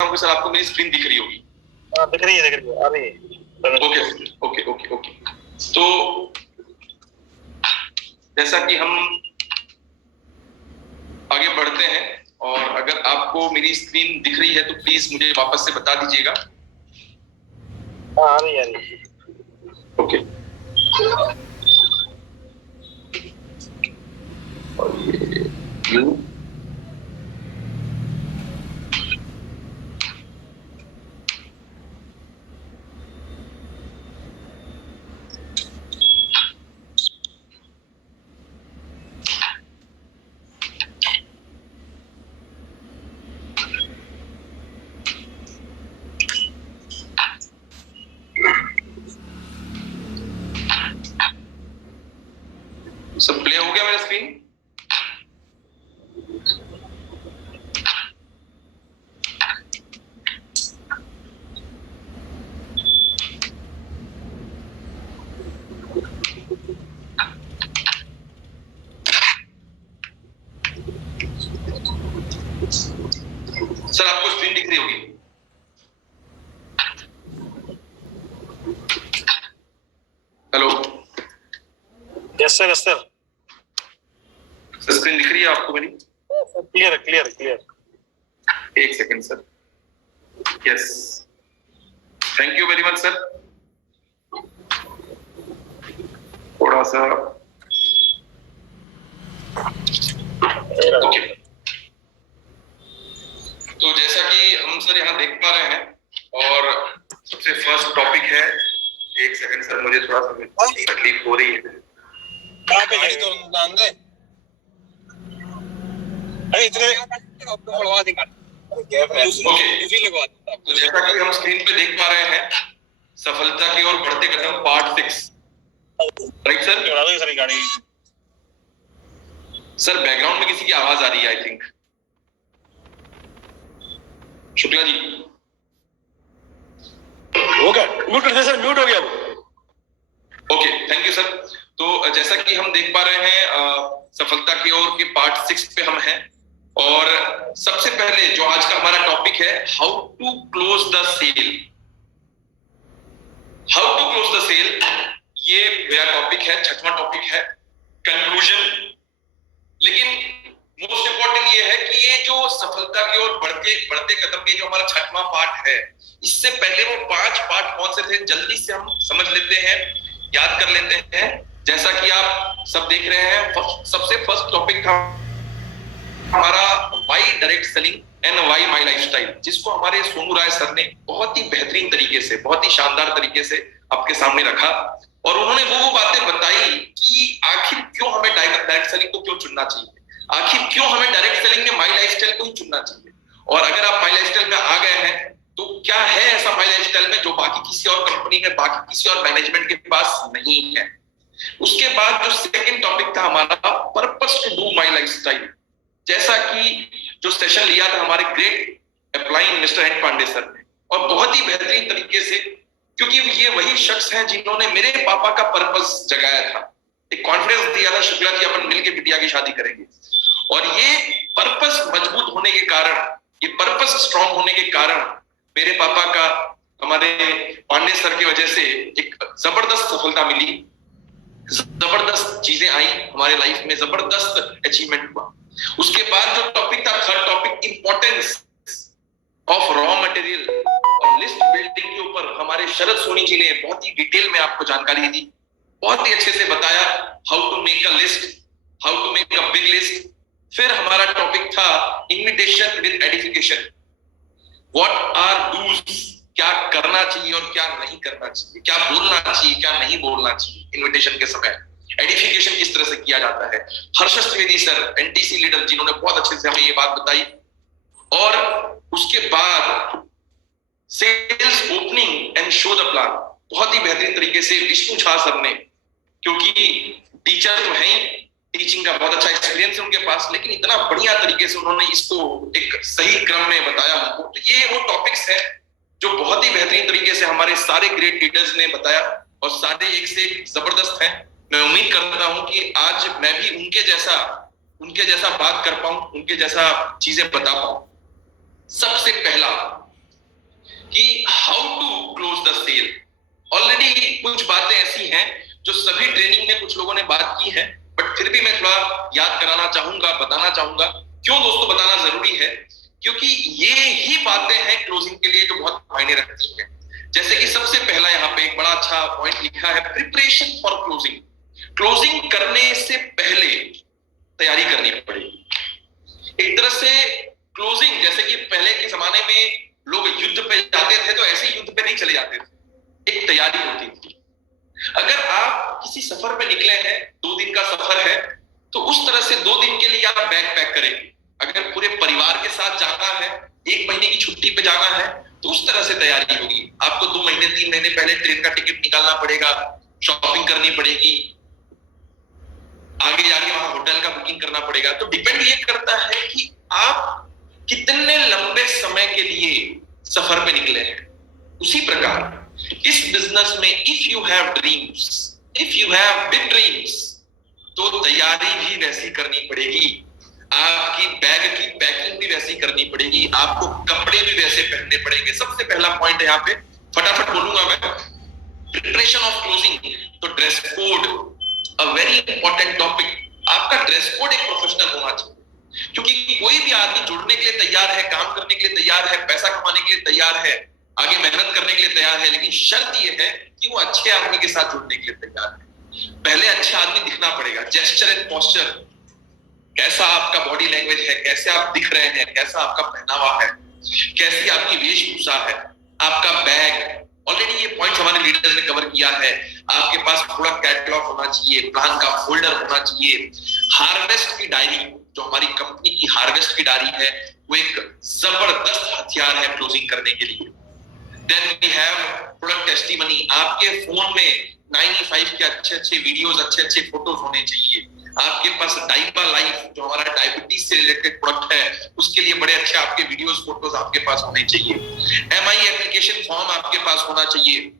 हूँ सर, आपको मेरी स्क्रीन दिख रही होगी। दिख रही है अभी। Okay okay okay okay. तो जैसा कि हम आगे बढ़ते हैं, और अगर आपको मेरी स्क्रीन दिख रही है तो प्लीज मुझे वापस से बता दीजिएगा। आ रही है। ओके। और ये सब प्ले हो गया मेरा स्क्रीन? सर आपको स्क्रीन दिख रही होगी? Hello? Yes sir, yes sir. Screen दिख रही है आपको मेरी? Clear clear clear. एक second sir. Yes, thank you very much sir. थोड़ा सा ओके। तो जैसा कि हम सर यहाँ देख पा रहे हैं, और सबसे फर्स्ट टॉपिक है, एक सेकंड सर, मुझे थोड़ा सा तकलीफ हो रही है। पे गाड़ी तो डाल दे। अरे इतने बढ़वा देगा। ओके, तो जैसा कि हम स्क्रीन पे देख पा रहे हैं, सफलता की ओर बढ़ते कदम पार्ट 6, राइट सर? चढ़ा दो सारी गाड़ी। सर बैकग्राउंड में किसी की आवाज आ रही है, आई थिंक। शुक्ला जी हो गया, म्यूट कर दे सर, म्यूट हो गया वो। Okay, thank you sir. तो जैसा कि हम देख पा रहे हैं, सफलता की ओर के पार्ट 6 पे हम हैं, और सबसे पहले जो आज का हमारा टॉपिक है, how to close the sale. How to close the sale, ये मेरा टॉपिक है, 6वां टॉपिक है, कंक्लूजन। लेकिन मोस्ट इंपॉर्टेंट ये है कि ये जो सफलता की ओर बढ़ते कदम के जो हमारा 6वां पार्ट है, इससे पहले वो 5 पार्ट कौन से थे, जल्दी से हम समझ लेते हैं, याद कर लेते हैं। जैसा कि आप सब देख रहे हैं, सबसे फर्स्ट टॉपिक था हमारा why direct selling and why my lifestyle, जिसको हमारे सोनू राय सर ने बहुत ही बेहतरीन तरीके से, बहुत ही शानदार तरीके से आपके सामने रखा, और उन्होंने वो बातें बताई कि आखिर क्यों हमें डायरेक्ट सेलिंग को क्यों चुनना चाहिए, आखिर क्यों हमें डायरेक्ट सेलिंग में माई लाइफस्टाइल को ही चुनना चाहिए, और अगर आप माई लाइफस्टाइल में आ गए हैं तो क्या है ऐसा माई लाइफस्टाइल में जो बाकी किसी और कंपनी में, बाकी किसी और मैनेजमेंट के पास नहीं है। उसके बाद जो सेकंड टॉपिक था हमारा, purpose to do my lifestyle, जैसा कि जो सेशन लिया था हमारे great applying mister N Pandey sir ने, और बहुत ही बेहतरीन तरीके से, क्योंकि ये वही शख्स हैं जिन्होंने मेरे पापा का पर्पस जगाया था, एक कॉन्फिडेंस दिया था, शुक्ला जी अपन मिलकर बिटिया की शादी करेंगे, और ये पर्पस मजबूत होने के कारण, ये पर्पस स्ट्रांग होने के कारण मेरे पापा का, हमारे पांडे सर की वजह से एक जबरदस्त सफलता मिली, जबरदस्त चीजें आई हमारे लाइफ में, जबरदस्त अचीवमेंट हुआ। उसके बाद जो टॉपिक था, third topic, importance of raw material और लिस्ट बिल्डिंग के ऊपर हमारे शरद सोनी जी ने बहुत ही डिटेल में आपको जानकारी दी, बहुत ही अच्छे से बताया, how to make a list, how to make a big list. फिर हमारा टॉपिक था invitation with edification, what are dos, क्या करना चाहिए और क्या नहीं करना चाहिए, क्या बोलना चाहिए, क्या नहीं बोलना चाहिए इन्विटेशन के समय, एडिफिकेशन किस तरह से किया जाता है। Harshad Trivedi sir, NTC leader, जिन्होंने बहुत अच्छे से हमें ये बात बताई। और उसके बाद sales opening and show the plan, बहुत ही बेहतरीन तरीके से विष्णु झा सर ने, क्योंकि टीचर तो हैं, टीचिंग का बहुत अच्छा एक्सपीरियंस है उनके पास, लेकिन इतना बढ़िया तरीके से उन्होंने इसको एक सही क्रम में बताया हमको। तो ये वो टॉपिक्स है जो बहुत ही बेहतरीन तरीके से हमारे सारे ग्रेट लीडर्स ने बताया, और सारे एक से एक जबरदस्त हैं। मैं उम्मीद करता हूं कि आज मैं भी उनके जैसा बात कर पाऊं, उनके जैसा चीजें बता पाऊं। सबसे पहला क्लोज द सेल। ऑलरेडी कुछ बातें ऐसी हैं जो सभी ट्रेनिंग में कुछ लोगों ने बात की है, बट फिर भी मैं थोड़ा याद कराना चाहूंगा, बताना चाहूंगा। क्यों दोस्तों बताना जरूरी है? क्योंकि ये ही बातें हैं क्लोजिंग के लिए जो बहुत मायने रखती हैं। जैसे कि सबसे पहला यहाँ पे एक बड़ा अच्छा पॉइंट लिखा है, प्रिपरेशन फॉर क्लोजिंग। क्लोजिंग करने से पहले तैयारी करनी पड़ेगी। एक तरह से क्लोजिंग, जैसे कि पहले के जमाने में लोग युद्ध पे जाते थे, तो ऐसे युद्ध पे नहीं चले जाते थे, एक तैयारी होती थी। अगर आप किसी सफर पे निकले हैं, 2 दिन का सफर है, तो उस तरह से 2 दिन के लिए आप बैग पैक करेंगे। अगर पूरे परिवार के साथ जाना है, 1 महीने की छुट्टी पे जाना है, तो उस तरह से तैयारी होगी। आपको 2 महीने 3 महीने पहले ट्रेन का टिकट निकालना पड़ेगा, शॉपिंग करनी पड़ेगी, आगे जाके वहां होटल का बुकिंग करना पड़ेगा। तो डिपेंड ये करता है कि आप कितने लंबे समय के लिए सफर पे निकले हैं। उसी प्रकार इस बिजनेस में if you have dreams, if you have big dreams, तो तैयारी भी वैसी करनी पड़ेगी, आपकी बैग की पैकिंग भी वैसी करनी पड़ेगी, आपको कपड़े भी वैसे पहनने पड़ेंगे। सबसे पहला पॉइंट है यहाँ पे, फटाफट बोलूंगा मैं, प्रिपरेशन ऑफ क्लोजिंग। तो dress code, a very important topic. आपका ड्रेस कोड एक प्रोफेशनल होना चाहिए, क्योंकि कोई भी आदमी जुड़ने के लिए तैयार है, काम करने के लिए तैयार है, पैसा कमाने के लिए तैयार है, आगे मेहनत करने के लिए तैयार है, लेकिन शर्त यह है कि वो अच्छे आदमी के साथ जुड़ने के लिए तैयार है। पहले अच्छे आदमी दिखना पड़ेगा। जेस्चर एंड पोस्चर, कैसा आपका बॉडी लैंग्वेज है, कैसे आप दिख रहे हैं, कैसा आपका पहनावा है, कैसी आपकी वेशभूषा है, आपका बैग। ऑलरेडी ये पॉइंट हमारे लीडर्स ने कवर किया है। आपके पास पूरा कैटलॉग होना चाहिए, प्लान का फोल्डर होना चाहिए, हार्वेस्ट की डायरी, जो हमारी कंपनी की हार्वेस्ट की डायरी है, वो एक जबरदस्त हथियार है क्लोजिंग करने के लिए। Then we have product testimony. आपके फोन में 95 के अच्छे वीडियोस, अच्छे फोटोज होने चाहिए। आपके पास डाइबा लाइफ, जो हमारा डायबिटीज से रिलेटेड प्रोडक्ट है, उसके लिए बड़े अच्छे आपके वीडियोस, फोटोज आपके पास होने चाहिए। एमआई एप्लीकेशन फॉर्म आपके पास होना चाहिए।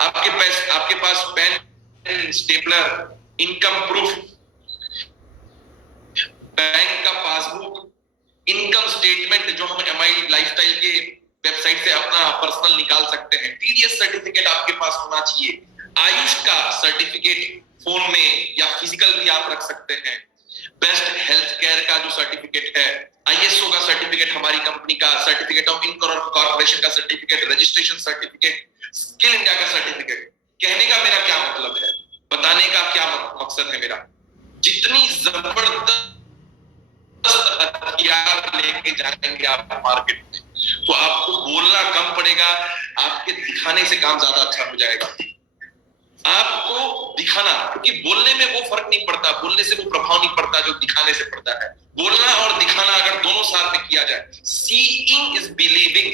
आपके पास pen, stapler, income proof, bank का पासबुक, इनकम स्टेटमेंट, जो हम एमआई लाइफस्टाइल के वेबसाइट से अपना पर्सनल निकाल सकते हैं। टीडीएस सर्टिफिकेट आपके पास होना चाहिए। आयुष का सर्टिफिकेट फोन में या फिजिकल भी आप रख सकते हैं। बेस्ट हेल्थ केयर का जो सर्टिफिकेट है, आईएसओ का सर्टिफिकेट, हमारी कंपनी का सर्टिफिकेट ऑफ इनकॉर्पोरेशन का certificate, registration certificate, skill India का सर्टिफिकेट। कहने का मेरा क्या मतलब है, बताने का क्या मकसद है मेरा, जितनी जबरदस्त हथियार लेके जाएंगे आप मार्केट में, तो आपको बोलना कम पड़ेगा, आपके दिखाने से काम ज्यादा अच्छा हो जाएगा। आपको दिखाना, क्योंकि बोलने में वो फर्क नहीं पड़ता, बोलने से वो प्रभाव नहीं पड़ता जो दिखाने से पड़ता है। बोलना और दिखाना अगर दोनों साथ में किया जाए, सीइंग इज बिलीविंग।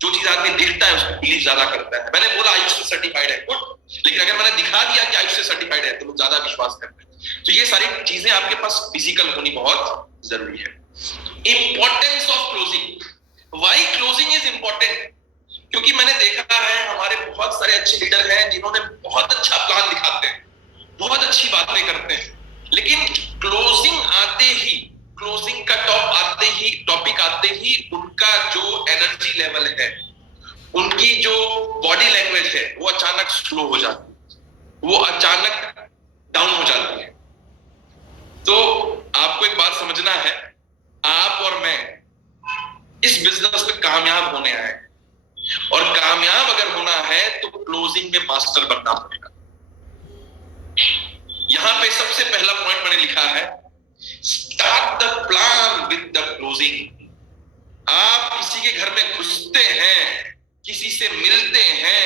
जो चीज आदमी देखता है उसको बिलीव ज्यादा करता है। मैंने बोला आयुष से सर्टिफाइड है, गुड, लेकिन अगर मैंने दिखा दिया कि आयुष से सर्टिफाइड है, तो लोग ज्यादा विश्वास करते हैं। तो ये सारी चीजें आपके पास फिजिकल होनी बहुत जरूरी है। Importance of closing, why closing is important? क्योंकि मैंने देखा है हमारे बहुत सारे अच्छे लीडर हैं जिन्होंने बहुत अच्छा प्लान दिखाते हैं, बहुत अच्छी बातें करते हैं, लेकिन क्लोजिंग आते ही, क्लोजिंग का टॉपिक आते ही उनका जो एनर्जी लेवल है, उनकी जो बॉडी लैंग्वेज है, वो अचानक स्लो हो जाती है, वो अचानक डाउन हो जाती है। तो आपको एक बात समझना है, आप और मैं इस बिजनेस में कामयाब होने आए हैं, और कामयाब अगर होना है तो क्लोजिंग में मास्टर बनना पड़ेगा। यहां पे सबसे पहला पॉइंट मैंने लिखा है, start the plan with the closing. आप किसी के घर में घुसते हैं, किसी से मिलते हैं,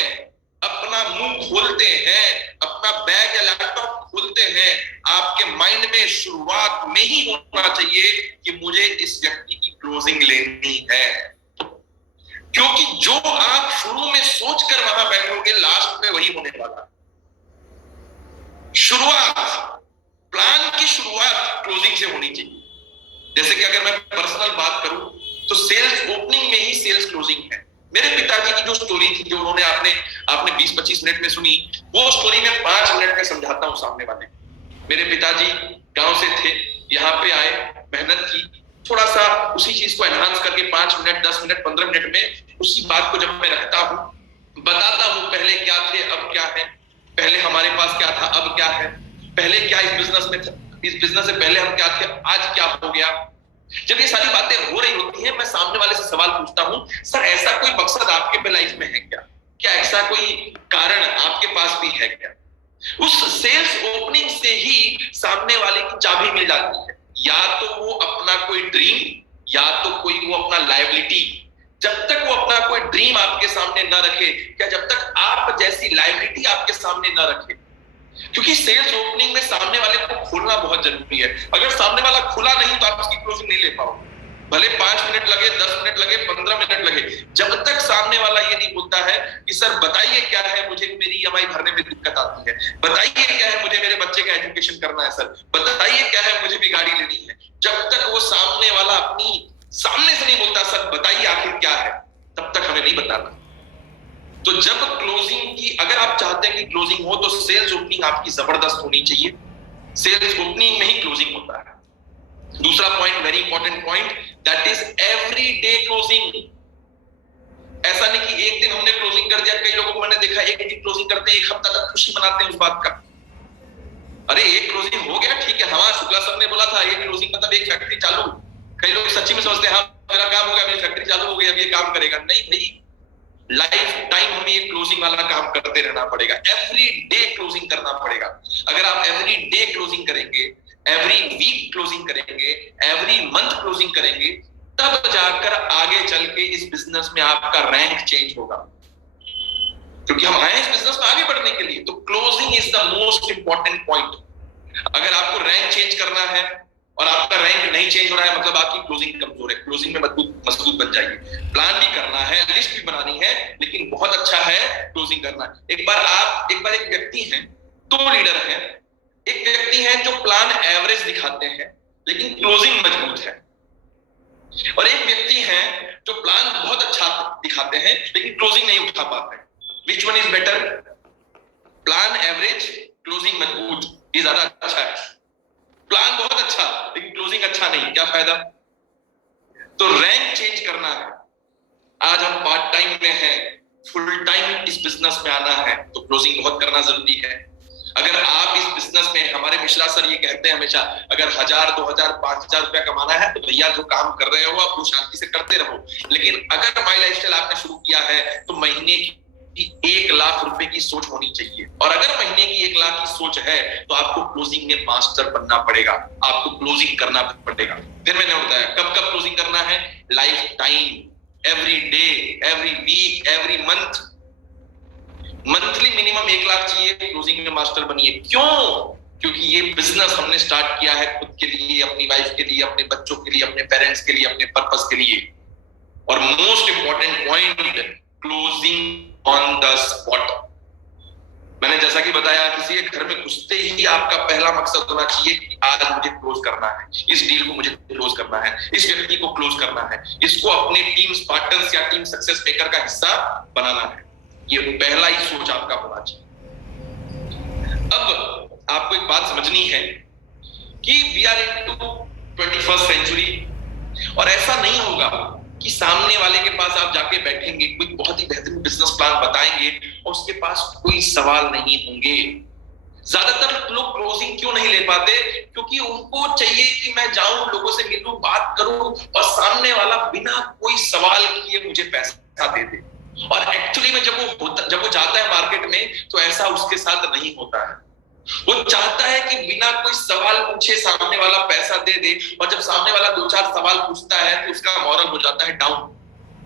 अपना मुंह खोलते हैं, अपना बैग या लैपटॉप खोलते हैं, आपके माइंड में शुरुआत में ही होना चाहिए कि मुझे इस व्यक्ति की क्लोजिंग लेनी है। क्योंकि जो आप शुरू में सोचकर वहां बैठोगे, लास्ट में वही होने वाला। शुरुआत, प्लान की शुरुआत क्लोजिंग से होनी चाहिए। जैसे कि अगर मैं पर्सनल बात करूं तो सेल्स ओपनिंग में ही सेल्स क्लोजिंग है। मेरे पिताजी की जो स्टोरी थी, जो उन्होंने आपने 20-25 मिनट में सुनी, वो स्टोरी में 5 मिनट में समझाता हूं सामने वाले। मेरे पिताजी गांव से थे, यहाँ पे आए, मेहनत की, थोड़ा सा उसी चीज को एनहांस करके 5 मिनट, 10 मिनट, 15 मिनट में उसी बात को जब मैं रखता हूं, बताता हूं पहले क्या थे अब क्या है, पहले हमारे पास क्या था अब क्या है, पहले क्या इस बिजनेस में था, इस बिजनेस से पहले हम क्या थे आज क्या हो गया। जब ये सारी बातें हो रही होती हैं, मैं सामने वाले से सवाल पूछता हूं, सर ऐसा कोई मकसद आपके लाइफ में है क्या, क्या ऐसा कोई कारण आपके पास भी है क्या। उस सेल्स ओपनिंग से ही सामने वाले की चाबी मिल जाती है, या तो वो अपना कोई ड्रीम या तो कोई वो अपना लायबिलिटी। जब तक वो अपना कोई ड्रीम आपके सामने न रखे, या जब तक आप जैसी लायबिलिटी आपके सामने न रखे, क्योंकि सेल्स ओपनिंग में सामने वाले को खोलना बहुत जरूरी है। अगर सामने वाला खुला नहीं तो आप उसकी क्लोजिंग नहीं ले पाओगे, भले 5 मिनट लगे, 10 मिनट लगे, 15 मिनट लगे, जब तक सामने वाला ये नहीं बोलता है कि सर बताइए क्या है, मुझे मेरी ईएमआई भरने में दिक्कत आती है, बताइए क्या है, मुझे मेरे बच्चे का एजुकेशन करना है सर, बताइए क्या है, मुझे भी गाड़ी लेनी है, जब तक वो सामने वाला अपनी सामने से नहीं बोलता सर बताइए आखिर क्या है, तब तक हमें नहीं बताना। तो जब क्लोजिंग की, अगर आप चाहते हैं कि क्लोजिंग हो तो सेल्स ओपनिंग आपकी जबरदस्त होनी चाहिए। सेल्स ओपनिंग में ही क्लोजिंग होता है। दूसरा point, very important point, that is every day closing. ऐसा नहीं कि एक दिन हमने क्लोजिंग कर दिया, कई लोगों को मैंने देखा एक दिन क्लोजिंग करते हैं, एक हफ्ता तक खुशी मनाते हैं उस बात का। अरे एक क्लोजिंग हो गया ठीक है, हमारा शुक्ला सर ने बोला था एक क्लोजिंग मतलब एक फैक्ट्री चालू। कई लोग सच्ची में समझते हैं हाँ मेरा काम हो गया, मेरी फैक्ट्री चालू हो गई, अब ये काम करेगा। नहीं भाई, लाइफ टाइम हमें ये क्लोजिंग वाला काम करते रहना पड़ेगा, एवरी डे क्लोजिंग करना पड़ेगा। अगर आप एवरी डे क्लोजिंग करेंगे, एवरी वीक क्लोजिंग करेंगे, एवरी मंथ क्लोजिंग करेंगे, तब जाकर आगे चल के इस बिजनेस में आपका रैंक चेंज होगा। क्योंकि हम आए इस बिजनेस में आगे बढ़ने के लिए, तो closing is the most important point. अगर आपको रैंक चेंज करना है और आपका रैंक नहीं चेंज हो रहा है, मतलब आपकी क्लोजिंग कमजोर है, क्लोजिंग में मजबूत बन जाइए। प्लान भी करना है, लिस्ट भी बनानी है, लेकिन बहुत अच्छा है क्लोजिंग करना। एक बार एक व्यक्ति है, 2 लीडर हैं। एक व्यक्ति है जो प्लान एवरेज दिखाते हैं लेकिन क्लोजिंग मजबूत है, और एक व्यक्ति है जो प्लान बहुत अच्छा दिखाते हैं लेकिन क्लोजिंग नहीं उठा पाते। Which one is better? Plan average, closing मजबूत, ये ज्यादा अच्छा है। प्लान बहुत अच्छा लेकिन क्लोजिंग अच्छा नहीं, क्या फायदा। तो रैंक चेंज करना है। आज हम पार्ट टाइम में हैं, फुल टाइम इस बिजनेस में आना है, तो क्लोजिंग बहुत करना जरूरी है। अगर आप इस बिजनेस में, हमारे मिश्रा सर ये कहते हैं हमेशा, अगर 1000, 2000, 5000 रुपया कमाना है तो भैया जो काम कर रहे हो आप वो शांति से करते रहो। लेकिन अगर माई लाइफस्टाइल आपने शुरू किया है तो महीने की 1 लाख रुपए की सोच होनी चाहिए, और अगर महीने की 1 लाख की सोच है तो आपको क्लोजिंग में मास्टर बनना पड़ेगा, आपको क्लोजिंग करना पड़ेगा। फिर मैंने बताया कब कब क्लोजिंग करना है, life time, every day, every week, every month. Monthly minimum 1 lakh चाहिए, क्लोजिंग में मास्टर बनिए। क्यों? क्योंकि ये बिजनेस हमने स्टार्ट किया है खुद के लिए, अपनी वाइफ के लिए, अपने बच्चों के लिए, अपने पेरेंट्स के लिए, अपने पर्पस के लिए। और most important point, closing on the spot. मैंने जैसा कि बताया, किसी के घर में घुसते ही आपका पहला मकसद होना चाहिए कि आज मुझे क्लोज करना है, इस डील को मुझे क्लोज करना है, इस व्यक्ति को क्लोज करना है, इसको अपने टीम स्पार्टन्स या टीम सक्सेस मेकर का हिस्सा बनाना है। ये पहला ही सोच आपका होना चाहिए। अब आपको एक बात समझनी है कि we are into 21st century, और ऐसा नहीं होगा कि सामने वाले के पास आप जाके बैठेंगे, कोई बहुत ही बेहतरीन बिजनेस प्लान बताएंगे और उसके पास कोई सवाल नहीं होंगे। ज्यादातर लोग क्लोजिंग क्यों नहीं ले पाते? क्योंकि उनको चाहिए कि मैं जाऊं, लोगों से मिलूं, बात करूं और सामने वाला बिना कोई सवाल किए मुझे पैसा दे दे। और एक्चुअली में जब वो जाता है मार्केट में तो ऐसा उसके साथ नहीं होता है। वो चाहता है कि बिना कोई सवाल पूछे सामने वाला पैसा दे दे, और जब सामने वाला 2-4 सवाल पूछता है तो उसका मॉरल हो जाता है डाउन,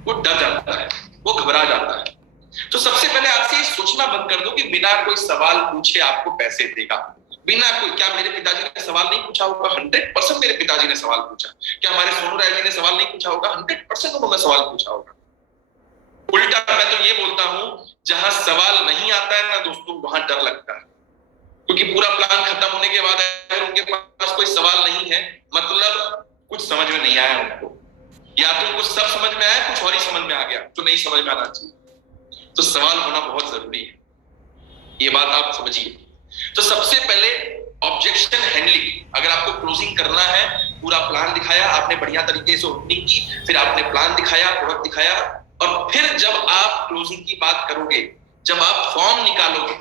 वो डर जाता है, वो घबरा जाता है। तो सबसे पहले आपसे ये सोचना बंद कर दो कि बिना कोई सवाल पूछे आपको पैसे देगा। बिना कोई, क्या मेरे पिताजी ने सवाल नहीं पूछा होगा? 100% मेरे पिताजी ने सवाल पूछा। क्या हमारे सोनू राय जी ने सवाल नहीं पूछा होगा? 100% उन्होंने सवाल पूछा होगा। उल्टा मैं तो ये बोलता हूं, जहां सवाल नहीं आता है ना दोस्तों, वहां डर लगता है। क्योंकि पूरा प्लान खत्म होने के बाद अगर उनके पास कोई सवाल नहीं है, मतलब कुछ समझ में नहीं आया उनको, या तो उनको सब समझ में आया, कुछ और ही समझ में आ गया जो नहीं समझ में आना चाहिए। तो सवाल होना बहुत जरूरी है, ये बात आप समझिए। तो सबसे पहले ऑब्जेक्शन हैंडलिंग। अगर आपको क्लोजिंग करना है, पूरा प्लान दिखाया आपने, बढ़िया तरीके से ओपनिंग की, फिर आपने प्लान दिखाया, प्रोडक्ट दिखाया, और फिर जब आप क्लोजिंग की बात करोगे, जब आप फॉर्म निकालोगे,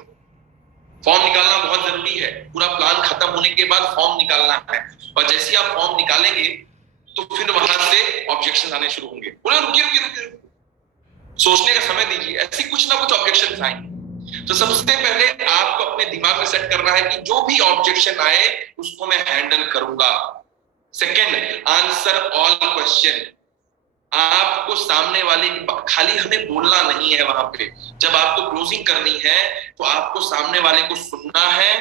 फॉर्म निकालना बहुत जरूरी है, पूरा प्लान खत्म होने के बाद फॉर्म निकालना है, और जैसे ही आप फॉर्म निकालेंगे तो फिर वहां से ऑब्जेक्शन आने शुरू होंगे। बोले रुकिए रुकिए रुकिए, सोचने का समय दीजिए, ऐसी कुछ ना कुछ ऑब्जेक्शन आएंगे। तो सबसे पहले आपको अपने दिमाग में सेट करना है कि जो भी ऑब्जेक्शन आए उसको मैं हैंडल करूंगा। Second, answer all question. आपको सामने वाले की खाली हमें बोलना नहीं है, वहां पे जब आपको क्लोजिंग करनी है तो आपको सामने वाले को सुनना है,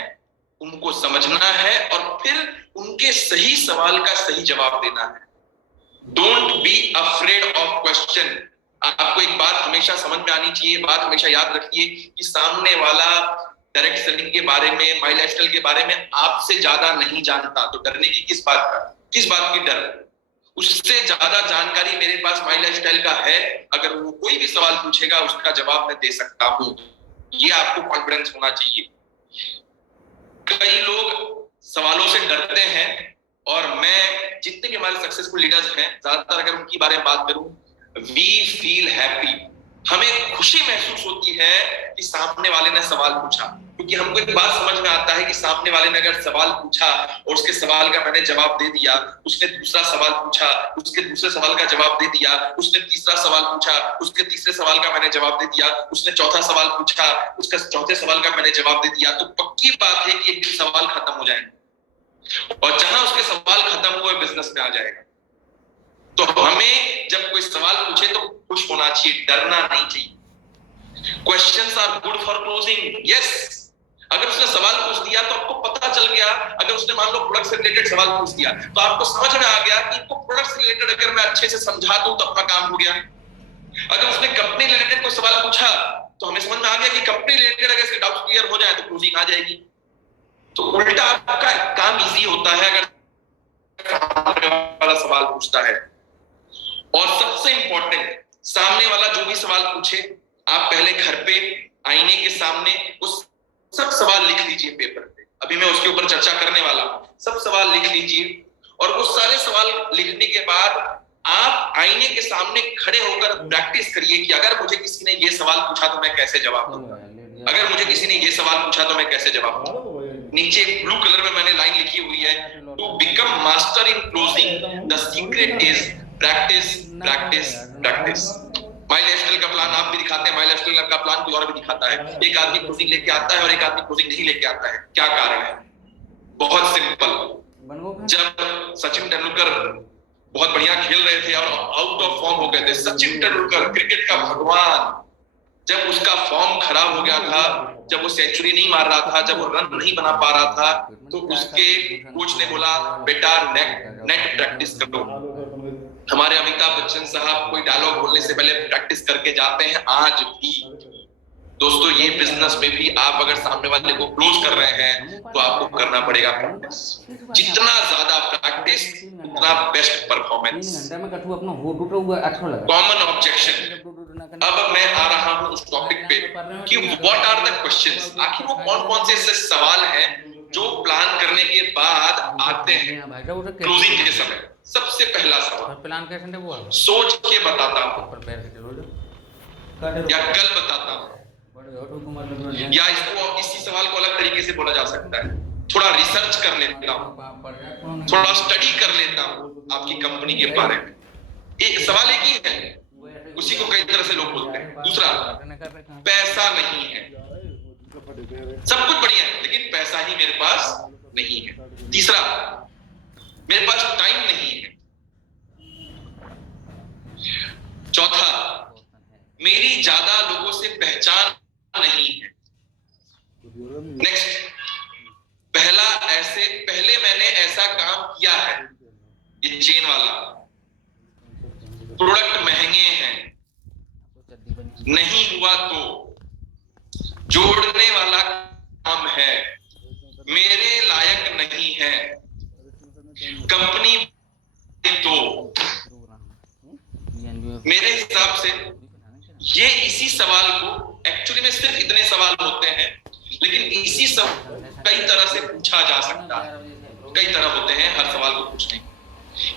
उनको समझना है, और फिर उनके सही सवाल का सही जवाब देना है। Don't be afraid of question. आपको एक बात हमेशा समझ में आनी चाहिए, बात हमेशा याद रखिए कि सामने वाला डायरेक्ट सेलिंग के बारे में, माई लाइफस्टाइल के बारे में आपसे ज्यादा नहीं जानता, तो डरने की किस बात का, किस बात की डर? उससे ज्यादा जानकारी मेरे पास माई लाइफस्टाइल का है, अगर वो कोई भी सवाल पूछेगा उसका जवाब मैं दे सकता हूं। ये आपको कॉन्फिडेंस होना चाहिए। कई लोग सवालों से डरते हैं, और मैं जितने भी हमारे सक्सेसफुल लीडर्स हैं, ज्यादातर अगर उनकी बारे में बात करूं, वी फील हैप्पी, हमें खुशी महसूस होती है कि सामने वाले ने सवाल पूछा, क्योंकि हमको एक बात समझ में आता है कि सामने वाले ने अगर सवाल पूछा और उसके सवाल का मैंने जवाब दे दिया, उसने दूसरा सवाल पूछा, उसके दूसरे सवाल का जवाब दे दिया, उसने तीसरा सवाल पूछा, उसके तीसरे सवाल का मैंने जवाब दे दिया, उसने चौथा सवाल पूछा, उसका चौथे सवाल का मैंने जवाब दे दिया, तो पक्की बात है कि एक दिन सवाल खत्म हो जाएंगे, और जहां उसके सवाल खत्म हुए बिजनेस में आ जाएगा। तो हमें जब कोई सवाल पूछे तो खुश होना चाहिए, डरना नहीं चाहिए। Questions are good for closing, yes. अगर उसने सवाल पूछ दिया तो आपको पता चल गया, अगर उसने मान लो प्रोडक्ट से रिलेटेड सवाल पूछ दिया तो आपको समझ में आ गया कि इनको प्रोडक्ट से रिलेटेड अगर मैं अच्छे से समझा दूं तो अपना काम हो गया। अगर उसने कंपनी रिलेटेड कोई सवाल पूछा तो हमें समझ में आ गया कि कंपनी रिलेटेड अगर इसके डाउट्स क्लियर हो जाए तो क्लोजिंग आ जाएगी। तो उल्टा आपका काम इजी होता है अगर सामने वाला सवाल पूछता है। और सबसे इंपॉर्टेंट, सामने वाला जो भी सवाल पूछे, आप पहले घर पे आईने के सामने उस सब सवाल लिख लीजिए पेपर पे। अभी मैं उसके ऊपर चर्चा करने वाला हूं। सब सवाल लिख लीजिए, और वो सारे सवाल लिखने के बाद आप आईने के सामने खड़े होकर प्रैक्टिस करिए कि अगर मुझे किसी ने ये सवाल पूछा तो मैं कैसे जवाब दूंगा, अगर मुझे किसी ने ये सवाल पूछा तो मैं कैसे जवाब दूंगा। नीचे ब्लू कलर में मैंने लाइन लिखी हुई है, to become master in closing the secret is practice practice practice. My lifestyle का प्लान आप भी दिखाते हैं, माई लाइफस्टाइल का प्लान कोई और भी दिखाता है। एक आदमी क्लोजिंग लेके आता है और एक आदमी क्लोजिंग नहीं लेके आता है। क्या कारण है? बहुत सिंपल। जब सचिन तेंदुलकर बहुत बढ़िया खेल रहे थे और आउट ऑफ फॉर्म हो गए थे, सचिन तेंदुलकर क्रिकेट का भगवान, जब उसका फॉर्म खराब हो गया था, जब वो सेंचुरी नहीं मार रहा था, जब वो रन नहीं बना पा रहा था, तो उसके कोच ने बोला बेटा नेट प्रैक्टिस करो। हमारे अमिताभ बच्चन साहब कोई डायलॉग बोलने से पहले प्रैक्टिस करके जाते हैं आज भी। दोस्तों, ये बिजनेस में भी आप अगर सामने वाले को क्लोज कर रहे हैं तो आपको करना पड़ेगा प्रैक्टिस। जितना ज्यादा प्रैक्टिस उतना बेस्ट परफॉर्मेंस। Common objection. अब मैं आ रहा हूं उस टॉपिक पे कि व्हाट आर द क्वेश्चंस। आखिर वो कौन-कौन से ऐसे सवाल हैं जो प्लान करने के बाद आते हैं क्लोजिंग के समय। सबसे पहला सवाल, प्लान कैसे वो सोच के बताता हूं या कल बताता हूं, या इसको इसी सवाल को अलग तरीके से बोला जा सकता है, थोड़ा रिसर्च कर लेता हूं, थोड़ा स्टडी कर लेता हूं आपकी कंपनी के बारे में। एक सवाल एक ही है, उसी को कई तरह से लोग बोलते हैं। दूसरा, पैसा नहीं है, सब कुछ बढ़िया है लेकिन पैसा ही मेरे पास नहीं है। तीसरा, मेरे पास टाइम नहीं है। चौथा, मेरी ज्यादा लोगों से पहचान नहीं है। नेक्स्ट, पहले मैंने ऐसा काम किया है, ये चेन वाला, प्रोडक्ट महंगे हैं, नहीं हुआ तो जोड़ने वाला काम है, मेरे लायक नहीं है, कंपनी तो मेरे हिसाब से ये इसी सवाल को एक्चुअली में सिर्फ इतने सवाल होते हैं, लेकिन इसी सब कई तरह से पूछा जा सकता है। कई तरह होते हैं हर सवाल को पूछने।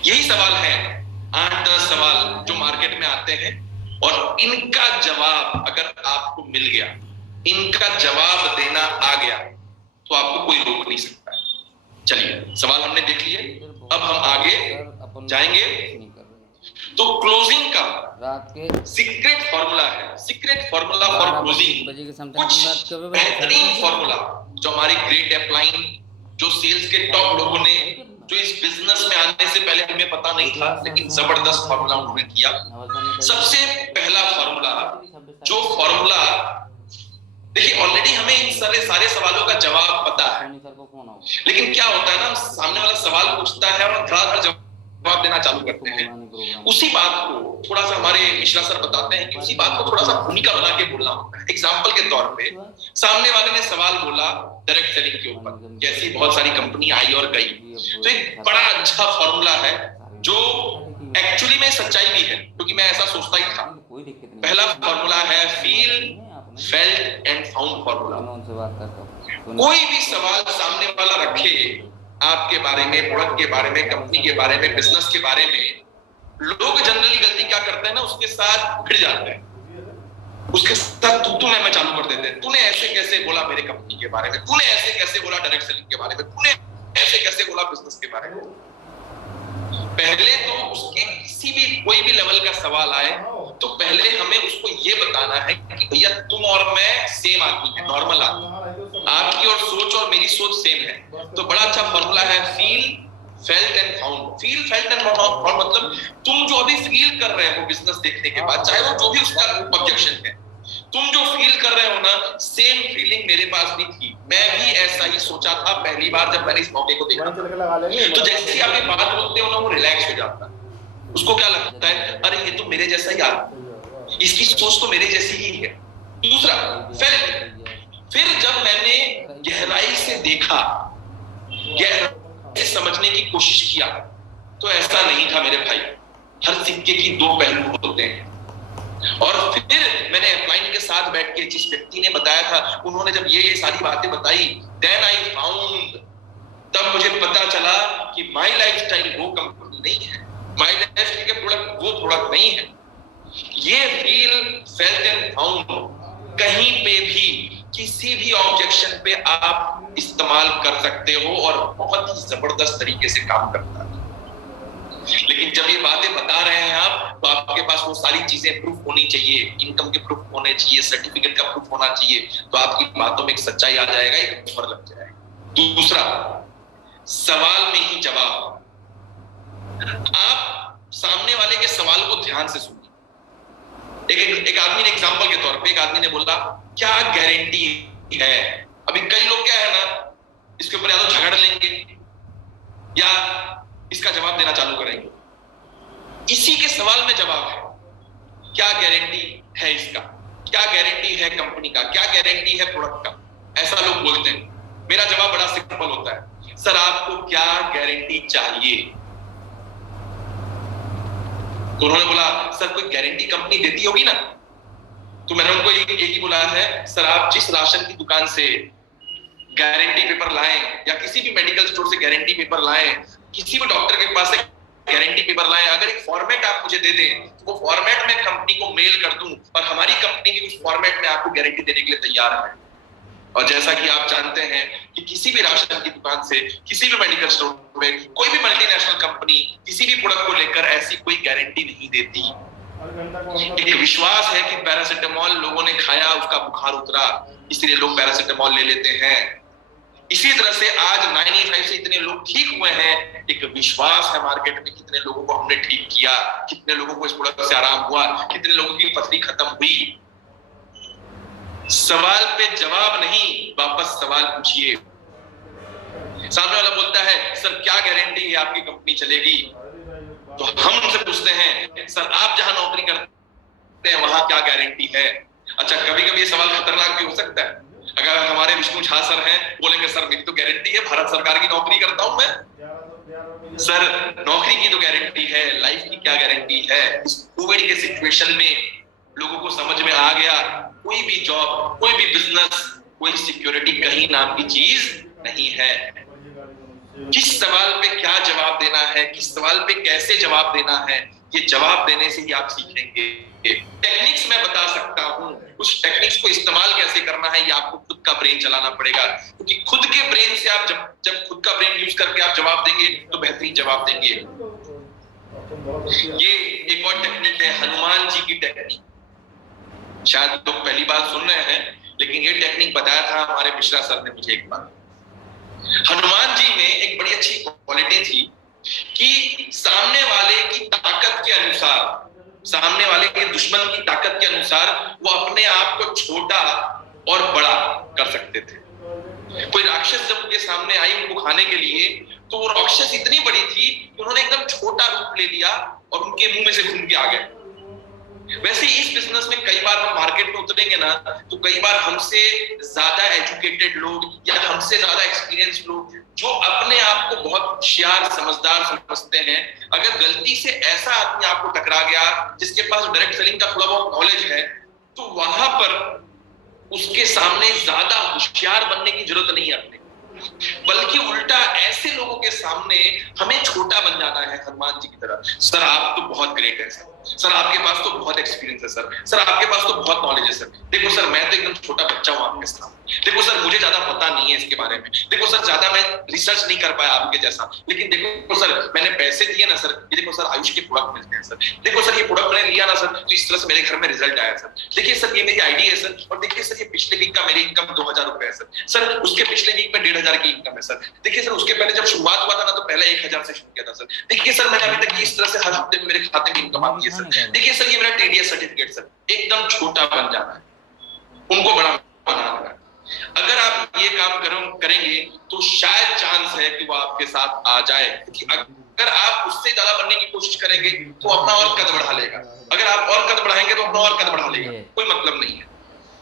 यही सवाल है 8-10 सवाल जो मार्केट में आते हैं और इनका जवाब अगर आपको मिल गया, इनका जवाब देना आ गया, तो आपको कोई रोक नहीं सकता है। चलिए, सवाल हमने देख लिए, अब हम आगे जाएंगे। तो क्लोजिंग का सीक्रेट फॉर्मूला है, सीक्रेट फॉर्मूला फॉर क्लोजिंग, कुछ बेहतरीन फॉर्मूला जो हमारे ग्रेट अपलाइन, जो सेल्स के टॉप लोगों ने, जो इस बिजनेस में आने से पहले हमें पता नहीं था, लेकिन जबरदस्त फॉर्मूला उन्होंने किया। सबसे पहला फॉर्मूला, जो फॉर्मूला, देखिए ऑलरेडी हमें इन सारे सवालों का जवाब पता है, लेकिन क्या होता है ना, सामने वाला सवाल पूछता है और धड़ाधड़ जवाब देना चालू करते हैं। उसी बात को थोड़ा सा हमारे मिश्रा सर बताते हैं कि उसी बात को थोड़ा सा भूमिका बना के बोलना होता है। एग्जाम्पल के तौर पे सामने वाले ने सवाल बोला डायरेक्ट सेलिंग के ऊपर, जैसी बहुत सारी कंपनी आई और गई, तो एक बड़ा अच्छा फॉर्मूला है जो एक्चुअली में सच्चाई भी है, क्योंकि मैं ऐसा सोचता ही था। पहला फॉर्मूला है feel, felt and found formula. कोई भी सवाल सामने वाला रखे आपके बारे में, प्रोडक्ट के बारे में, कंपनी के बारे में, बिजनेस के बारे में, लोग जनरली गलती क्या करते हैं ना, उसके साथ भिड़ जाते हैं, उसके साथ तू मैं चालू कर देते हैं। तूने ऐसे कैसे बोला मेरे कंपनी के बारे में, तूने ऐसे कैसे बोला डायरेक्ट सेलिंग के बारे में, तूने ऐसे कैसे बोला बिजनेस के बारे में। पहले तो उसके किसी भी कोई भी लेवल का सवाल आए तो पहले हमें उसको ये बताना है कि भैया तुम और मैं सेम आदमी है, नॉर्मल आदमी, आपकी और सोच और मेरी सोच सेम है। तो बड़ा अच्छा फॉर्मूला है feel, felt and found. Feel, felt and found मतलब तुम जो अभी फील कर रहे हो बिजनेस देखने के बाद, चाहे वो जो भी उसका ऑब्जेक्शन है, तुम जो फील कर रहे हो ना, सेम फीलिंग मेरे पास भी थी। मैं भी ऐसा ही सोचा था पहली बार जब मैंने इस मौके को देखा। तो जैसे ही आप ये बात बोलते हो ना, वो रिलैक्स हो जाता है। उसको क्या लगता है, अरे ये तो मेरे जैसा ही आदमी, इसकी सोच तो मेरे जैसी ही है। दूसरा फेल्ट, फिर जब मैंने गहराई से देखा, गहराई से समझने की कोशिश किया, तो ऐसा नहीं था मेरे भाई। हर सिक्के की दो पहलू होते हैं। और फिर मैंने अपलाइन के साथ बैठ के, जिस व्यक्ति ने बताया था, उन्होंने जब ये सारी बातें बताई, देन आई फाउंड, तब मुझे पता चला कि माई लाइफस्टाइल वो कंपनी नहीं है, माई लाइफस्टाइल के प्रोडक्ट वो प्रोडक्ट नहीं है। ये फील, फेल्ट एंड फाउंड कहीं पे भी किसी भी ऑब्जेक्शन पे आप इस्तेमाल कर सकते हो और बहुत ही जबरदस्त तरीके से काम करता है। लेकिन जब ये बातें बता रहे हैं आप, तो आपके पास वो सारी चीजें प्रूफ होनी चाहिए, इनकम के प्रूफ होने चाहिए, सर्टिफिकेट का प्रूफ होना चाहिए, तो आपकी बातों में एक सच्चाई आ जाएगा, एक नंबर लग जाएगा। दूसरा, सवाल में ही जवाब। आप सामने वाले के सवाल को ध्यान से सुनिए। एक आदमी ने एग्जांपल के तौर पे, एक आदमी ने बोला क्या गारंटी है। अभी कई लोग क्या है ना, इसके ऊपर या तो झगड़ लेंगे या इसका जवाब देना चालू करेंगे। इसी के सवाल में जवाब है, क्या गारंटी है इसका, क्या गारंटी है कंपनी का, क्या गारंटी है प्रोडक्ट का। ऐसा लोग बोलते हैं। मेरा जवाब बड़ा सिंपल होता है, सर आपको क्या गारंटी चाहिए। तो उन्होंने बोला सर कोई गारंटी कंपनी देती होगी ना। तो मैंने उनको एक ही बोला है, सर आप जिस राशन की दुकान से गारंटी पेपर लाएं या किसी भी मेडिकल स्टोर से गारंटी पेपर लाएं, किसी भी डॉक्टर के पास से गारंटी पेपर लाएं, अगर एक फॉर्मेट आप मुझे दे दें तो वो फॉर्मेट में कंपनी को मेल कर दूं और हमारी कंपनी भी उस फॉर्मेट में आपको गारंटी देने के लिए तैयार है। और जैसा कि आप जानते हैं कि किसी भी राशन की दुकान से, किसी भी मेडिकल स्टोर में, कोई भी मल्टीनेशनल कंपनी किसी भी प्रोडक्ट को लेकर ऐसी कोई गारंटी नहीं देती। एक विश्वास है कि पैरासिटामोल लोगों ने खाया, उसका बुखार उतरा, इसलिए लोग पैरासिटामोल ले लेते हैं। इसी तरह से आज 95 से इतने लोग ठीक हुए हैं, एक विश्वास है मार्केट में, कितने लोगों को हमने ठीक किया, कितने लोगों को इस प्रोडक्ट से आराम हुआ, कितने लोगों की पथरी खत्म हुई। सवाल पे जवाब नहीं, वापस सवाल पूछिए। सामने वाला बोलता है सर क्या गारंटी है आपकी कंपनी चलेगी, तो हम उनसे पूछते हैं सर आप जहां नौकरी करते हैं वहां क्या गारंटी है। अच्छा, कभी कभी ये सवाल खतरनाक भी हो सकता है। अगर हमारे विष्णु झा सर हैं, बोलेंगे सर मेरी तो गारंटी है, भारत सरकार की नौकरी करता हूं मैं। सर नौकरी की तो गारंटी है, लाइफ की क्या गारंटी है। इस कोविड के सिचुएशन में लोगों को समझ में आ गया, कोई भी जॉब, कोई भी बिजनेस, कोई सिक्योरिटी कहीं नाम की चीज नहीं है। किस सवाल पे क्या जवाब देना है, किस सवाल पे कैसे जवाब देना है, ये जवाब देने से ही आप सीखेंगे। टेक्निक्स मैं बता सकता हूं, उस टेक्निक्स को इस्तेमाल कैसे करना है ये आपको खुद का ब्रेन चलाना पड़ेगा, क्योंकि खुद के ब्रेन से आप जब खुद का ब्रेन यूज करके आप जवाब देंगे तो बेहतरीन जवाब देंगे। ये एक और टेक्निक है हनुमान जी की टेक्निक, शायद लोग पहली बार सुन रहे हैं, लेकिन ये टेक्निक बताया था हमारे मिश्रा सर ने मुझे एक बार। हनुमान जी में एक बड़ी अच्छी क्वालिटी थी कि सामने वाले की ताकत के अनुसार, सामने वाले के दुश्मन की ताकत के अनुसार वो अपने आप को छोटा और बड़ा कर सकते थे। कोई राक्षस जब उनके सामने आई उनको खाने के लिए, तो वो राक्षस इतनी बड़ी थी कि उन्होंने एकदम छोटा रूप ले लिया और उनके मुंह में से घूम के आ गए। वैसे इस बिजनेस में कई बार हम मार्केट में उतरेंगे ना, तो कई बार हमसे ज्यादा एजुकेटेड लोग या हमसे ज्यादा एक्सपीरियंस लोग जो अपने आप को बहुत होशियार समझदार समझते हैं, अगर गलती से ऐसा आदमी आपको टकरा गया जिसके पास डायरेक्ट सेलिंग का थोड़ा बहुत नॉलेज है, तो वहां पर उसके सामने ज्यादा होशियार बनने की जरूरत नहीं है अपने, बल्कि उल्टा ऐसे लोगों के सामने हमें छोटा बन जाना है हनुमान जी की तरह। सर आप तो बहुत ग्रेट है सर आपके पास तो बहुत एक्सपीरियंस है सर आपके पास तो बहुत नॉलेज है सर, देखो सर मैं तो एकदम छोटा बच्चा हूं आपके सामने, देखो सर मुझे ज्यादा पता नहीं है इसके बारे में, देखो सर ज्यादा मैं रिसर्च नहीं कर पाया आपके जैसा, लेकिन देखो सर मैंने पैसे दिए ना सर, ये देखो सर आयुष के प्रोडक्ट मिलते हैं सर, देखो सर ये प्रोडक्ट मैंने लिया ना सर तो इस तरह से मेरे घर में रिजल्ट आया सर, देखिए सर ये मेरी आईडी है सर, और देखिए सर ये पिछले वीक का मेरी इनकम 2000 रुपए है सर उसके पिछले वीक में 1500 की इनकम है सर, देखिए सर उसके पहले जब शुरुआत हुआ था ना तो पहले 1000 से शुरू किया था सर, देखिए सर मैंने अभी तक इस तरह से हर हफ्ते में मेरे खाते में इनकम आती है सर, देखिए सर ये मेरा टीडीएस सर्टिफिकेट सर। एकदम छोटा बन जाना है, उनको बड़ा बनाना है। अगर आप ये काम करेंगे तो शायद चांस है कि वो आपके साथ आ जाए, क्योंकि अगर आप उससे ज्यादा बनने की कोशिश करेंगे तो अपना और कद बढ़ा लेगा, अगर आप और कद बढ़ाएंगे तो अपना और कद बढ़ा लेगा, कोई मतलब नहीं है।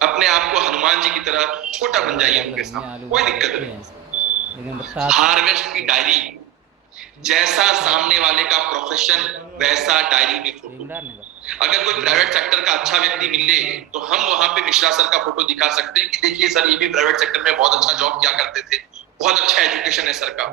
अपने आप को हनुमान जी की तरह छोटा बन जाइए उनके सामने, कोई दिक्कत नहीं। हार्वेस्ट की डायरी, जैसा सामने वाले का प्रोफेशन वैसा डायरी में फोटो। अगर कोई प्राइवेट सेक्टर का अच्छा व्यक्ति मिले तो हम वहां पे मिश्रा सर का फोटो दिखा सकते हैं कि देखिए सर ये भी प्राइवेट सेक्टर में बहुत अच्छा जॉब किया करते थे, बहुत अच्छा एजुकेशन है सर का।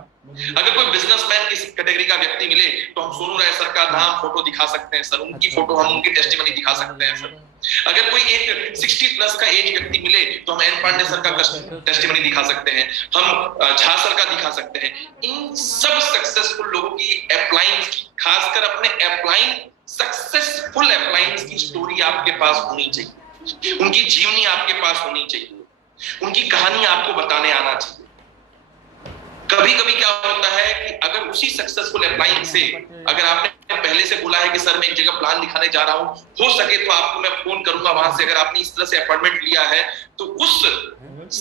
अगर कोई बिजनेसमैन किस कैटेगरी का व्यक्ति मिले तो हम सोनू राय सर का नाम फोटो दिखा सकते हैं सर, उनकी फोटो हम उनकी टेस्टिमनी दिखा सकते हैं सर। अगर कोई एक 60 प्लस का एज व्यक्ति मिले तो हम एन पांडे सर का टेस्टिमनी दिखा सकते हैं, हम झा सर का दिखा सकते हैं। इन सब सक्सेसफुल लोगों की अपलाइंस, खासकर अपने अपलाइन सक्सेसफुल अपलाइंस की स्टोरी आपके पास होनी चाहिए, उनकी जीवनी आपके पास होनी चाहिए, उनकी कहानी आपको बताने आना चाहिए। कभी कभी क्या होता है कि अगर उसी सक्सेसफुल अपलाइन से अगर आपने पहले से बोला है कि सर मैं एक जगह प्लान दिखाने जा रहा हूं, हो सके तो आपको मैं फोन करूंगा वहां से, अगर आपने इस तरह से अपॉइंटमेंट लिया है तो उस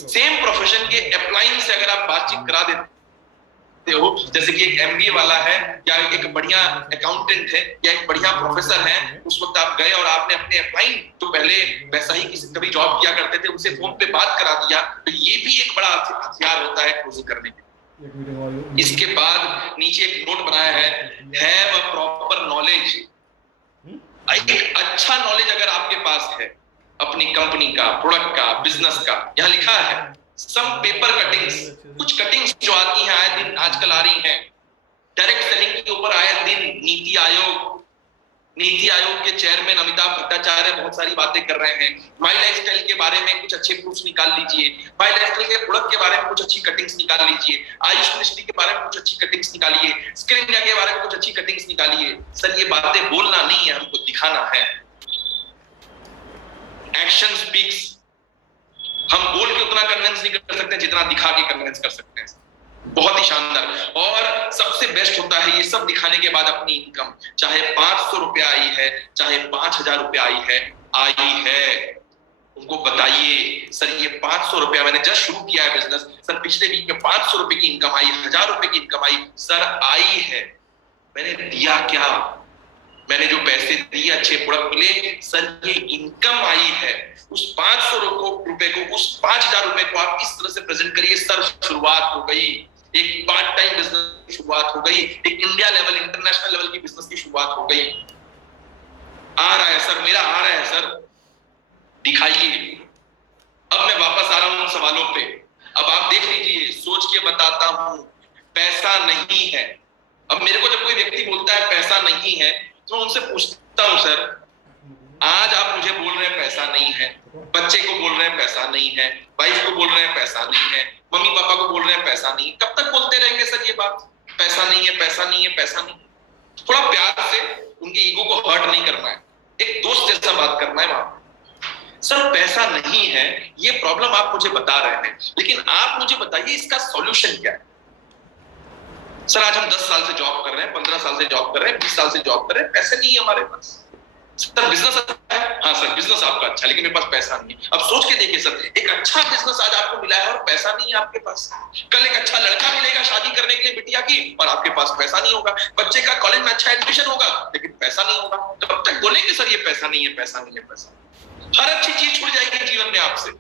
सेम प्रोफेशन के अपलाइन से अगर आप बातचीत करा देते हो, जैसे कि एक एमबीए वाला है या एक बढ़िया अकाउंटेंट है या एक बढ़िया प्रोफेसर है, उस वक्त आप गए और आपने अपने अपलाइन तो पहले वैसा ही किसी कभी जॉब किया करते थे उनसे फोन पे बात करा दिया, तो ये भी एक बड़ा हथियार होता है क्लोजिंग करने के। इसके बाद नीचे एक नोट बनाया है, हैव अ प्रॉपर नॉलेज। एक अच्छा नॉलेज अगर आपके पास है अपनी कंपनी का, प्रोडक्ट का, बिजनेस का, यहाँ लिखा है सम पेपर कटिंग्स, कुछ कटिंग्स जो आती हैं आए दिन आजकल आ रही हैं, डायरेक्ट सेलिंग के ऊपर आए दिन नीति आयोग के चेयरमैन अमिताभ भट्टाचार्य बहुत सारी बातें कर रहे हैं। माई लाइफस्टाइल के बारे में कुछ अच्छे प्रूफ्स निकाल लीजिए, माई लाइफस्टाइल के प्रोडक्ट के बारे में कुछ अच्छी कटिंग्स निकाल लीजिए, आयुष मिनिस्ट्री के बारे में कुछ अच्छी कटिंग्स निकालिए, स्किल इंडिया के बारे में कुछ अच्छी कटिंग्स निकालिए। सर ये बातें बोलना नहीं है, हमको दिखाना है। Action speaks. हम बोल के उतना कन्विंस नहीं कर सकते जितना दिखा के कन्विंस कर सकते हैं। बहुत ही शानदार। और सबसे बेस्ट होता है ये सब दिखाने के बाद अपनी इनकम, चाहे 500 रुपया आई है, चाहे 5000 रुपया आई है, उनको बताइए सर ये 500 रुपया मैंने जस्ट शुरू किया है बिजनेस, सर पिछले वीक में 500 रुपए की इनकम आई, 1000 रुपए की इनकम आई, सर आई है, मैंने दिया क्या, मैंने जो पैसे दिए अच्छे प्रोडक्ट मिले, सर ये इनकम आई है। उस 500 रुपए को, उस 5000 रुपए को आप इस तरह से प्रेजेंट करिए, सर शुरुआत हो गई, एक पार्ट टाइम बिजनेस की शुरुआत हो गई, एक इंडिया लेवल, इंटरनेशनल लेवल की बिजनेस की शुरुआत हो गई। आ रहा है सर, मेरा आ रहा है सर, दिखाइए। अब मैं वापस आ रहा हूं उन सवालों पे। अब आप देख लीजिए, सोच के बताता हूं, पैसा नहीं है। अब मेरे को जब कोई व्यक्ति बोलता है पैसा नहीं है, तो उनसे पूछता हूँ सर, आज आप मुझे बोल रहे हैं पैसा नहीं है, बच्चे को बोल रहे हैं पैसा नहीं है, वाइफ को बोल रहे हैं पैसा नहीं है, मम्मी पापा को बोल रहे हैं पैसा नहीं है, कब तक बोलते रहेंगे सर ये बात, पैसा नहीं है, पैसा नहीं है, पैसा नहीं है। थोड़ा प्यार से उनके ईगो को हर्ट नहीं करना है, एक दोस्त जैसा बात करना है वहां। सर पैसा नहीं है, ये प्रॉब्लम आप मुझे बता रहे हैं, लेकिन आप मुझे बताइए इसका सॉल्यूशन क्या है। सर आज हम 10 साल से जॉब कर रहे हैं, 15 साल से जॉब कर रहे हैं, 20 साल से जॉब कर रहे हैं, पैसे नहीं है हमारे पास। सर बिजनेस अच्छा है, हाँ सर बिजनेस आपका अच्छा है, लेकिन मेरे पास पैसा नहीं है। अब सोच के देखिए सर, एक अच्छा बिजनेस आज आपको मिला है और पैसा नहीं है आपके पास। कल एक अच्छा लड़का मिलेगा शादी करने के लिए बिटिया की, और आपके पास पैसा नहीं होगा। बच्चे का कॉलेज में अच्छा एडमिशन होगा, लेकिन पैसा नहीं होगा। तो अब तक बोलेंगे सर ये पैसा नहीं है, पैसा नहीं है, पैसा। हर अच्छी चीज छूट जाएगी जीवन में आपसे,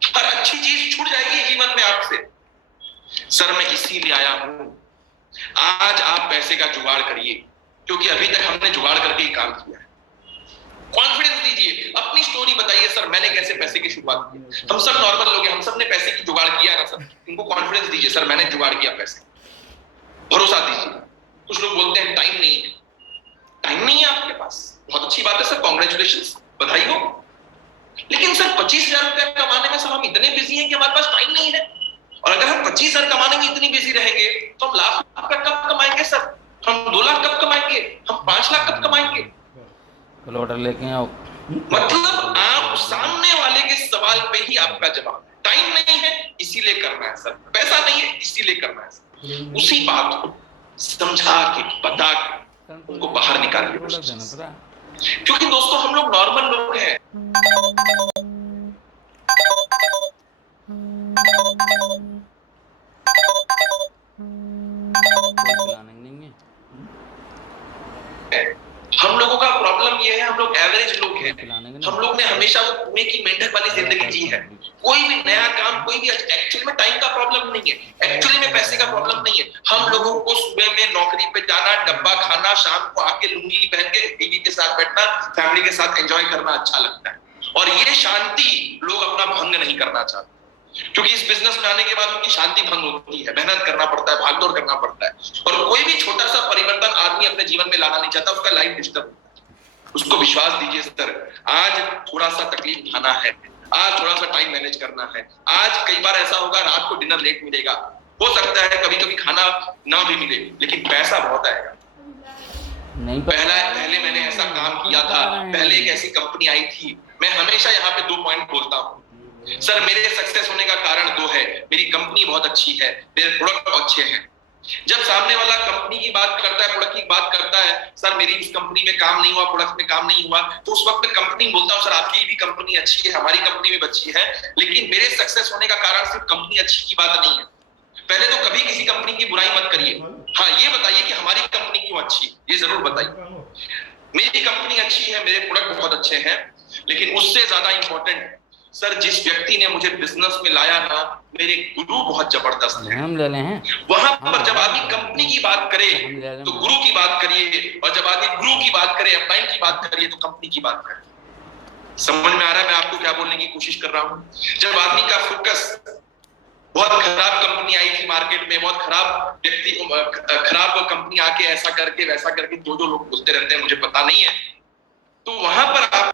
हर अच्छी चीज छूट जाएगी जीवन में आपसे। सर मैं इसीलिए आया हूं, आज आप पैसे का जुगाड़ करिए, क्योंकि अभी तक हमने जुगाड़ करके ही काम किया है। कॉन्फिडेंस दीजिए, अपनी स्टोरी बताइए सर मैंने कैसे पैसे की शुरुआत की। हम सब नॉर्मल लोग हैं, हम सब ने पैसे की जुगाड़ किया ना सर। इनको कॉन्फिडेंस दीजिए सर मैंने जुगाड़ किया पैसे, भरोसा दीजिए। कुछ लोग बोलते हैं टाइम नहीं है, टाइम नहीं है आपके पास, बहुत अच्छी बात है सर, कांग्रेचुलेशंस, बधाई हो। लेकिन सर 25,000 रुपया कमाने में सर हम इतने बिजी हैं कि हमारे पास टाइम नहीं है। और अगर हम 25,000 कमाने में इतनी बिजी रहेंगे तो हम लाख का कब कमाएंगे सर, हम 2 लाख कब कमाएंगे, हम 5 लाख कब कमाएंगे। ऑर्डर लेके आओ। मतलब आप सामने वाले के सवाल पे ही आपका जवाब, टाइम नहीं है इसीलिए करना है सर, पैसा नहीं है इसीलिए करना है सर। उसी बात को समझा के बता के उनको बाहर निकालिए। क्योंकि दोस्तों हम लोग नॉर्मल लोग हैं, हम लोगों का प्रॉब्लम ये है, हम लोग एवरेज लोग हैं। हम लोग ने हमेशा वो कुएं की मेंढक वाली जिंदगी जी है। कोई भी नया काम, कोई भी एक्चुअली में टाइम का प्रॉब्लम नहीं है, एक्चुअली में पैसे का प्रॉब्लम नहीं है। हम लोगों को सुबह में नौकरी पे जाना, डब्बा खाना, शाम को आके लुंगी पहन के बीवी के साथ बैठना, फैमिली के साथ एंजॉय करना अच्छा लगता है। और ये शांति लोग अपना भंग नहीं करना चाहते, क्योंकि इस बिजनेस में आने के बाद उनकी शांति भंग होती है, मेहनत करना पड़ता है, भागदौड़ करना पड़ता है। और कोई भी छोटा सा परिवर्तन आदमी अपने जीवन में लाना नहीं चाहता, उसका लाइफ डिस्टर्ब होता है। उसको विश्वास दीजिए सर, आज थोड़ा सा तकलीफ उठाना है, आज थोड़ा सा टाइम मैनेज करना है। आज कई बार ऐसा होगा रात को डिनर लेट मिलेगा, हो सकता है कभी कभी खाना ना भी मिले, लेकिन पैसा बहुत आएगा। पहले मैंने ऐसा काम किया था, पहले एक ऐसी कंपनी आई थी। मैं हमेशा यहाँ पे 2 पॉइंट बोलता हूँ सर, मेरे सक्सेस होने का कारण 2 है। मेरी कंपनी बहुत अच्छी है, मेरे प्रोडक्ट अच्छे हैं। जब सामने वाला कंपनी की बात करता है, प्रोडक्ट की बात करता है, सर मेरी इस कंपनी में काम नहीं हुआ, प्रोडक्ट में काम नहीं हुआ, तो उस वक्त मैं कंपनी बोलता हूँ सर आपकी भी कंपनी अच्छी है, हमारी कंपनी भी अच्छी है, लेकिन मेरे सक्सेस होने का कारण सिर्फ कंपनी अच्छी की बात नहीं है। पहले तो कभी किसी कंपनी की बुराई मत करिए, हाँ ये बताइए कि हमारी कंपनी क्यों अच्छी, ये जरूर बताइए। मेरी कंपनी अच्छी है, मेरे प्रोडक्ट बहुत अच्छे हैं, लेकिन उससे ज्यादा इंपॉर्टेंट सर जिस व्यक्ति ने मुझे बिजनेस में लाया ना, मेरे गुरु बहुत जबरदस्त है। हम ले ले हैं। वहां पर जब आदमी कंपनी की बात करे तो गुरु की बात करिए, और जब आदमी गुरु की बात करे, अपलाइन की बात करिए, तो कंपनी की बात करिए। समझ में आ रहा है मैं आपको क्या बोलने की कोशिश कर रहा हूँ। जब आदमी का फोकस, बहुत खराब कंपनी आई थी मार्केट में, बहुत खराब व्यक्ति, खराब कंपनी आके ऐसा करके वैसा करके जो लोग बोलते रहते हैं मुझे पता नहीं है, तो वहां पर आप